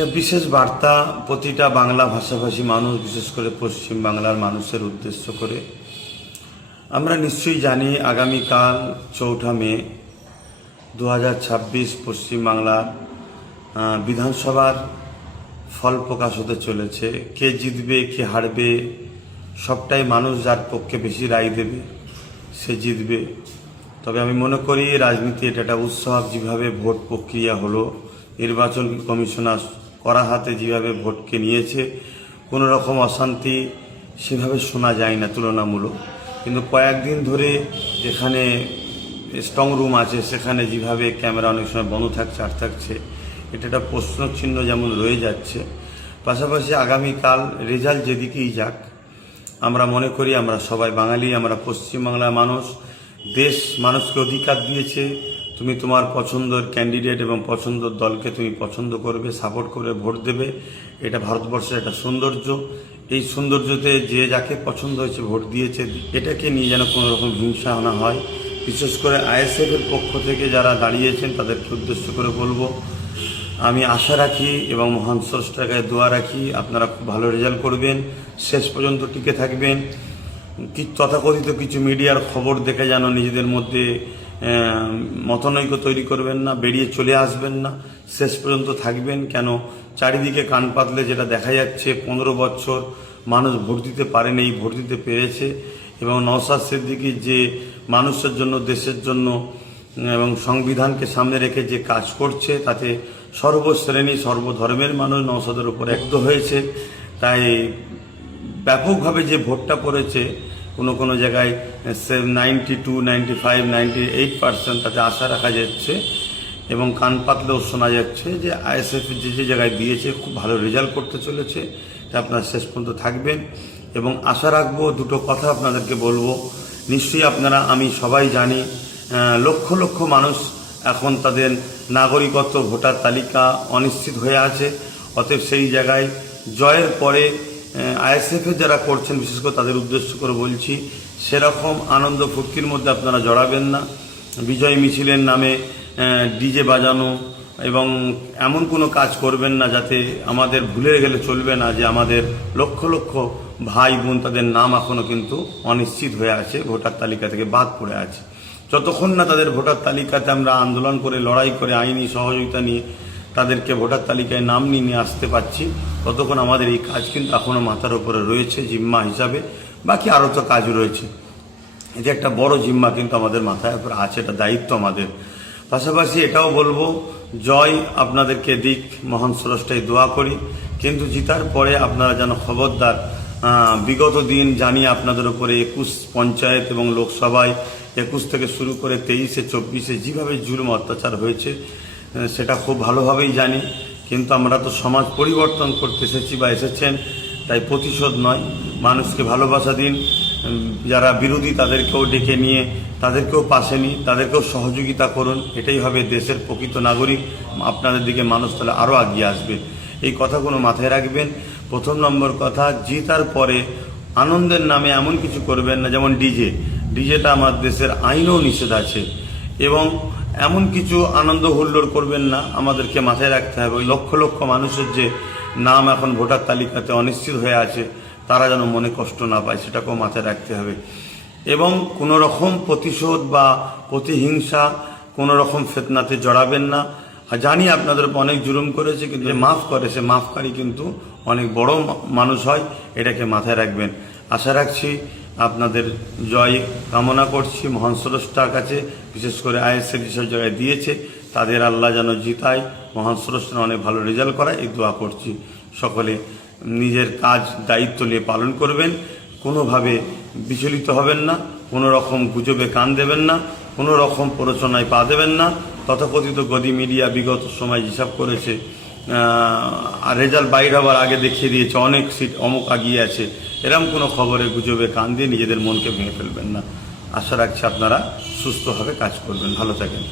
একটা বিশেষ বার্তা প্রতিটা বাংলা ভাষাভাষী মানুষ, বিশেষ করে পশ্চিম বাংলার মানুষের উদ্দেশ্য করে। আমরা নিশ্চয়ই জানি আগামীকাল 4 মে 2026 পশ্চিমবাংলার বিধানসভার ফল প্রকাশ হতে চলেছে। কে জিতবে কে হারবে সবটাই মানুষ যার পক্ষে বেশি রায় দেবে সে জিতবে। তবে আমি মনে করি রাজনীতি এটা একটা উৎসব। যেভাবে ভোট প্রক্রিয়া হলো, নির্বাচন কমিশনার করা হাতে যেভাবে ভোটকে নিয়েছে, কোনো রকম অশান্তি সেভাবে শোনা যায় না তুলনামূলক। কিন্তু কয়েকদিন ধরে যেখানে স্ট্রং রুম আছে সেখানে যেভাবে ক্যামেরা অনেক সময় বন্ধ থাকছে থাকছে, এটা একটা প্রশ্নচিহ্ন যেমন রয়ে যাচ্ছে। পাশাপাশি আগামীকাল রেজাল্ট যেদিকেই যাক, আমরা মনে করি আমরা সবাই বাঙালি, আমরা পশ্চিমবাংলার মানুষ। দেশ মানুষকে অধিকার দিয়েছে, তুমি তোমার পছন্দের ক্যান্ডিডেট এবং পছন্দের দলকে তুমি পছন্দ করবে, সাপোর্ট করে ভোট দেবে। এটা ভারতবর্ষের একটা সৌন্দর্য। এই সৌন্দর্যতে যে যাকে পছন্দ হয়েছে ভোট দিয়েছে, এটাকে নিয়ে যেন কোনো রকম হিংসা না হয়। বিশেষ করে আইএসএফের পক্ষ থেকে যারা দাঁড়িয়েছেন তাদেরকে উদ্দেশ্য করে বলবো, আমি আশা রাখি এবং মহান স্রষ্টার কাছে দোয়া রাখি আপনারা খুব ভালো রেজাল্ট করবেন, শেষ পর্যন্ত টিকে থাকবেন। তথাকথিত কিছু মিডিয়ার খবর দেখে যেন নিজেদের মধ্যে মতনৈক্য তৈরি করবেন না, বেরিয়ে চলে আসবেন না, শেষ পর্যন্ত থাকবেন। কেন চারিদিকে কান পাতলে যেটা দেখা যাচ্ছে, 15 বছর মানুষ ভোট দিতে পারেনি, ভোট দিতে পেরেছে। এবং নওশাদ সিদ্দিকী যে মানুষের জন্য, দেশের জন্য এবং সংবিধানকে সামনে রেখে যে কাজ করছে, তাতে সর্বশ্রেণী সর্বধর্মের মানুষ নওশাদের উপর একত্র হয়েছে। তাই ব্যাপকভাবে যে ভোটটা পড়েছে, কোনো জায়গায় 92, 95, 98% তাতে আশা রাখা যাচ্ছে। এবং কান পাতলেও শোনা যাচ্ছে যে আইএসএফ যে জায়গায় দিয়েছে খুব ভালো রেজাল্ট করতে চলেছে। তা আপনারা শেষ পর্যন্ত থাকবেন এবং আশা রাখবো। দুটো কথা আপনাদেরকে বলবো, নিশ্চয়ই আপনারা, আমি সবাই জানি, লক্ষ লক্ষ মানুষ এখন তাদের নাগরিকত্ব ভোটার তালিকা অনিশ্চিত হয়ে আছে। অতএব সেই জায়গায় জয়ের পরে আইএসএফের যারা করছেন, বিশেষ করে তাদের উদ্দেশ্য করে বলছি, সেরকম আনন্দ ফুর্তির মধ্যে আপনারা জড়াবেন না। বিজয় মিছিলের নামে ডিজে বাজানো এবং এমন কোনো কাজ করবেন না যাতে আমাদের ভুলে গেলে চলবে না যে আমাদের লক্ষ লক্ষ ভাই বোন, তাদের নাম এখনও কিন্তু অনিশ্চিত হয়ে আছে, ভোটার তালিকা থেকে বাদ পড়ে আছে। যতক্ষণ না তাদের ভোটার তালিকাতে আমরা আন্দোলন করে, লড়াই করে, আইনি সহযোগিতা নিয়ে তাদেরকে ভোটার তালিকায় নাম নিয়ে আসতে পারছি, ততক্ষণ আমাদের এই কাজ কিন্তু এখনও মাথার উপরে রয়েছে জিম্মা হিসাবে। বাকি আরও তো কাজ রয়েছে, এটা একটা বড় জিম্মা কিন্তু আমাদের মাথায় উপরে আছে, এটা দায়িত্ব আমাদের। পাশাপাশি এটাও বলবো, জয় আপনাদেরকে দিক, মহান স্রষ্টায় দোয়া করি। কিন্তু জিতার পরে আপনারা যেন খবরদার, বিগত দিন জানি আপনাদের উপরে 21 পঞ্চায়েত এবং লোকসভায় 21 থেকে শুরু করে 23-এ 24-এ যেভাবে জুলুম অত্যাচার হয়েছে সেটা খুব ভালোভাবেই জানি। কিন্তু আমরা তো সমাজ পরিবর্তন করতে এসেছি বা এসেছেন, তাই প্রতিশোধ নয়, মানুষকে ভালোবাসা দিন। যারা বিরোধী তাদেরকেও ডেকে নিয়ে তাদেরকেও পাশে নিয়ে তাদেরকেও সহযোগিতা করুন। এটাই হবে দেশের প্রকৃত নাগরিক। আপনাদের দিকে মানুষ তাহলে আরও এগিয়ে আসবে। এই কথাগুলো মাথায় রাখবেন। প্রথম নম্বর কথা, জিতার পরে আনন্দের নামে এমন কিছু করবেন না, যেমন ডিজেটা আমার দেশের আইনেও নিষেধ আছে। এবং এমন কিছু আনন্দ হুল্লোড় করবেন না। আমাদেরকে মাথায় রাখতে হবে, ওই লক্ষ লক্ষ মানুষের যে নাম এখন ভোটার তালিকাতে অনিশ্চিত হয়ে আছে, তারা যেন মনে কষ্ট না পায়, সেটাকেও মাথায় রাখতে হবে। এবং কোনো রকম প্রতিশোধ বা প্রতিহিংসা, কোনো রকম ফিতনাতে জড়াবেন না। জানি আপনাদের অনেক জুলুম করেছে, কিন্তু যে মাফ করে সে মাফকারী কিন্তু অনেক বড় মানুষ হয়, এটাকে মাথায় রাখবেন। আশা রাখছি আপনাদের জয় কামনা করছি মহান স্রষ্টার কাছে। বিশেষ করে আইএসএফ যেসব জায়গায় দিয়েছে তাদের আল্লাহ যেন জিতায়, মহান স্রষ্টার অনেক ভালো রেজাল্ট করায়, এই দোয়া করছি। সকলে নিজের কাজ দায়িত্ব নিয়ে পালন করবেন, কোনোভাবে বিচলিত হবেন না, কোনো রকম গুজবে কান দেবেন না, কোনো রকম প্ররোচনায় পা দেবেন না। তথাকথিত গদি মিডিয়া বিগত সময় যেসব করেছে, আর রেজাল্ট বাইর হওয়ার আগে দেখিয়ে দিয়েছে অনেক সিট অমুক আগিয়ে আছে, এরকম কোনো খবরে গুজবে কান দিয়ে নিজেদের মনকে ভেঙে ফেলবেন না। আশা রাখছি আপনারা সুস্থভাবে কাজ করবেন। ভালো থাকেন।